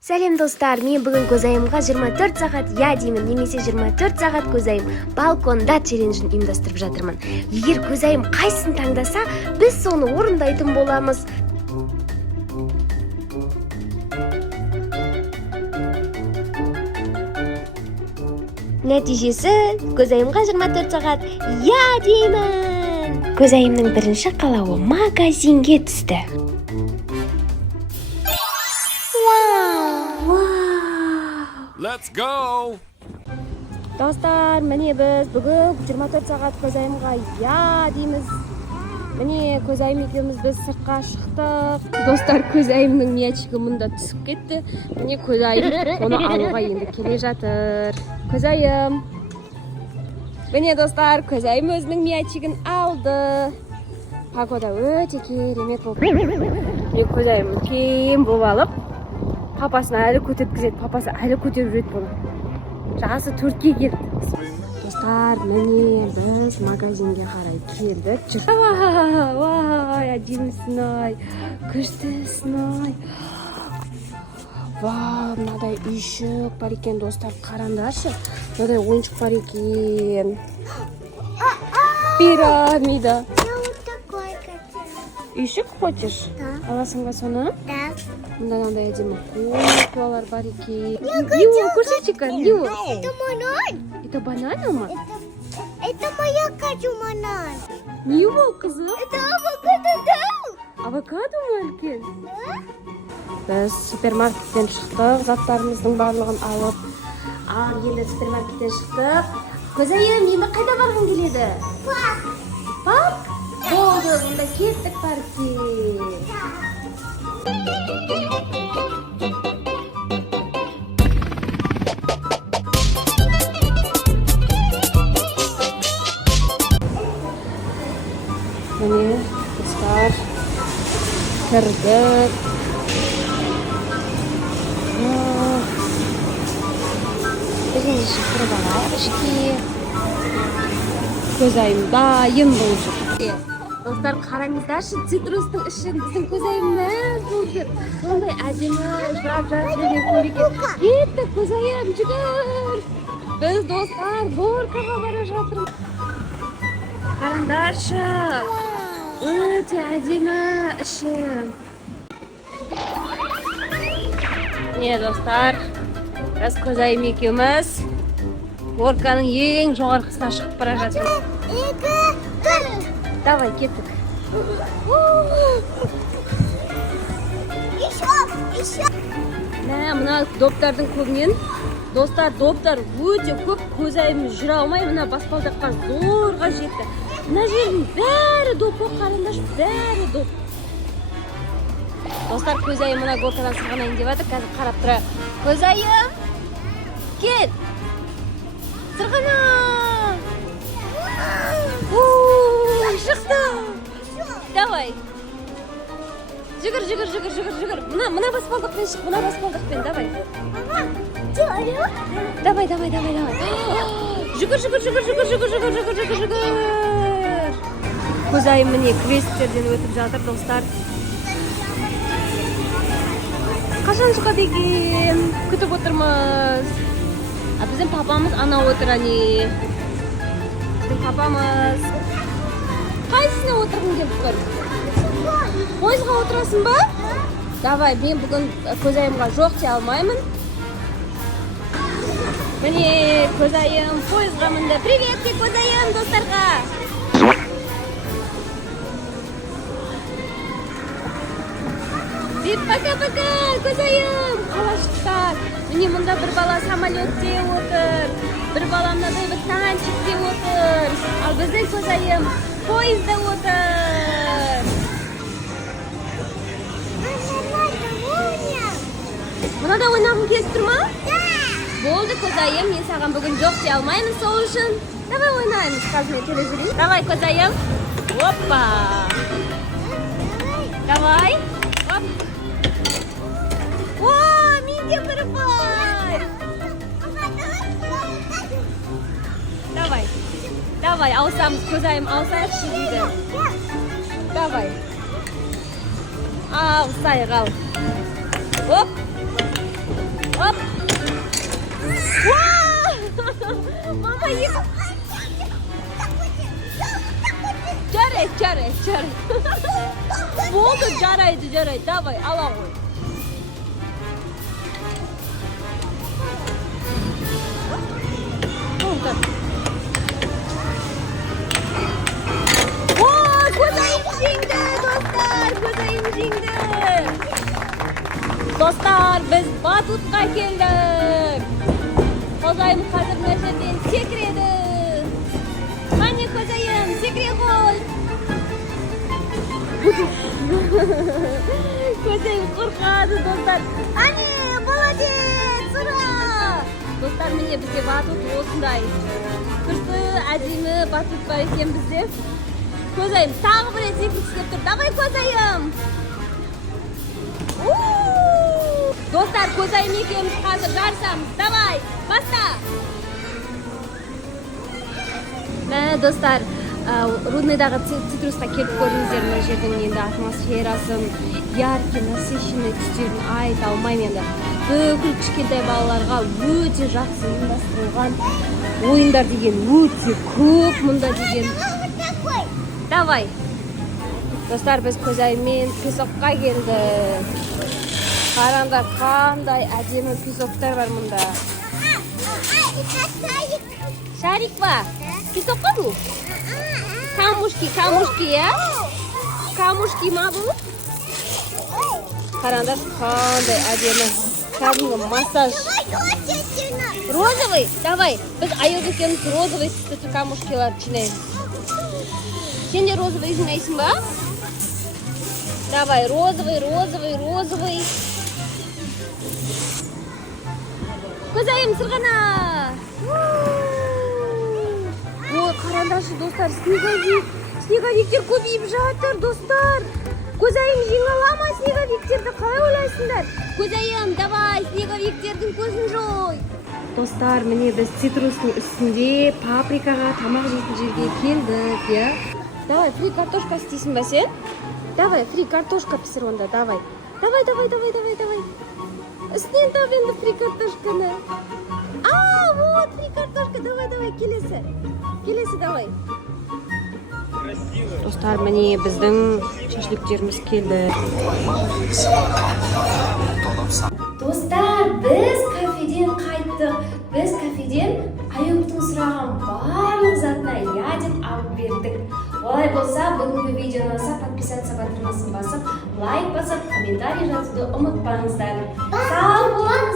Сәлем достар, мен бүгін көзайымға 24 сағат я деймін, немесе 24 сағат көзайым балконда челленджін ұйымдастырып жатырмын. Егер көзайым қайсын таңдаса, біз соны орындайтын боламыз. Нәтижесі көзайымға 24 сағат я деймін. Көзайымның бірінші қалауы магазинге түсті. Let's go! Достар, міне біз бүгін 24 сағат көзайымға я дейміз. Міне көзайым екеуміз біз сыртқа шықтық. Достар, көзайымның мячигі мұнда түсіп кетті. Міне көзайым оны алуға енді келе жатыр. Көзайым. Міне достар, көзайым өзінің мячигін алды. Погода өте керемет болды. Міне көзайым үлкен болып алып, папасына әлі көтерткізеді, папасы әлі көтеріп жүреді бұны. Жасы 4-ке келді. Достар, міне біз магазинге қарай келдік. Вай, әдемісін ай, күштісін ай. Вау, мынадай үйшік бар екен, достар, қараңдаршы. Мынадай ойыншық бар екен. Пирамида. Үйшік хочешь? Аласың ба соны? Да. Мында мынандай әдемі куклалар бар екен. Лио, көрсетші-ка, Лио. Это банан. Это банан ма? Это моя хочу банан. Не ол қызым? Это авокадо, да? Авокадо ма үлкен? Біз супермаркеттен шықтық, заттарымыздың барлығын алып. Енді супермаркеттен шықтық. Көзайым, енді қайда барғың келеді? Парк? Болды, онда кеттік паркке. Міне, достар, кірдік. Біз шықтырып алайық ішке. Көзайым дайын болып жүр. Достар, қараңыздаршы, цитрустың ішін біздің көзайым мәз болып жүр. Сондай әдемі жырап жүрген көреген. Кетті, көзайым, жүгір. Біз достар горкаға бара жатырмыз. Қараңдаршы, өте әдемі іші. Не, достар, біз көзайым екеуміз горканың ең жоғарғысына шығып бара жатырмыз. Давай, кеттік. Еще. Мына доптардың көбінен, достар, доптар өте көп, көзайым жүре алмай, мына баспалдаққа зорға жетті. Мына жердің бәрі доп, қараңдаршы, бәрі доп. Достар, көзайым мына горкадан сырғанайын деп жатыр, қазір қарап тұра. Көзайым, кет! Сырғана! Шықты! Давай! Жүгір. Мына баспалдықпен шық, мына баспалдықпен, давай. Давай. Жүгір. Көзайым міне квесттерден өтіп жатыр, достар. Қашан шығады екен? Күтіп отырмыз. Біздің папамыз ана отыр, әне. Біздің папамыз. Қайсына отырғың келіп тұр? Пойызға отырасың ба? Давай, мен бүгін көзайымға жоқ дей алмаймын. Міне, көзайым пойызға мінді. Привет, көзайым, достарға! Деп, пока-пока, көзайым! Қалаштықтар! Міне, мұнда бір бала самолетте отыр. Бір бала мынадай бір танчикте отыр. Ал біздің көзайым поезда отыр. Мынада ойнағың келіп тұр ма? Да. Болды, көзайым, мен саған бүгін жоқ дей алмаймын, сол үшін. Давай ойнаймыз, қазір келе жүрейін. Давай, көзайым. Оппа. Давай. Оп. О, менде бір бар. Давай, алсамыз, көзайым, алсайықшы дейді. Давай. Алсайық, ал. Оп. Мама еп. Жарайды. Болды, жарайды. Давай, ала ғой. Dostlar, biz batutqa keldik. Kozayım hazır nereden sekredi. Hani kozayım, sekre qo'y. Kozayım qo'rqadi dostlar. Ani, молодец, ура! Dostlar, mine bizga batut osындай. Kursi, azimi batut бар ekan bizde. Kozayım, tag'i bir sekrishga kelib tur. Davay kozayım. Dostlar, kozayım ikimiz hazır jarishamiz. Davay, basta. Mana dostlar, Rudnaydağı sitrusqa kelib ko'ringizlar. Mana yerning endi atmosferasi, яркий, насыщенный түстерін айта алмаймын енді. Бүкіл кішкентай балаларға өте жақсы ұйымдастырылған ойындар деген өте көп мұнда деген. Давай. Достар, біз көзаймен песокқа келдік. Қараңдар, қандай әдемі песоктар бар мұнда. Шарик ба? Песокқа бұл? Камушки, я? Камушки ма бұл? Қараңдар, қандай әдемі. Кәдімгі массаж. Розовый? Давай. Біз айық екеніміз розовый түсті камушкиларды жинаймыз. Сен де розовый жинайсың ба? Давай, розовый. Көзайым, сырғана. Ой, қараңдаршы, достар, снеговиктер көбейіп жатыр, достар. Көзайым, жеңе ала ма снеговиктерді? Қалай ойлайсыңдар? Көзайым, давай, снеговиктердің көзін жой. Достар, міне біз цитрустың үстінде паприкаға тамақ жейтін жерге келдік, я? Давай, фри картошка істейсің ба сен? Давай, фри картошка пісір онда, давай. Давай. Үстінен тап енді фри картошканы. Вот, фри картошка, давай, келесі, давай. Достар, міне біздің шашликтеріміз келді. Достар, біз кафеден қайттық. Біз кафеден Аюптың сұраған барлық затына я деп алып бердік. Олай болса, бүгінгі видеоны ұнаса, подписаться батырмасын басып, лайк басып, комментарий жазуды ұмытпаңыздар. Сау болыңыздар!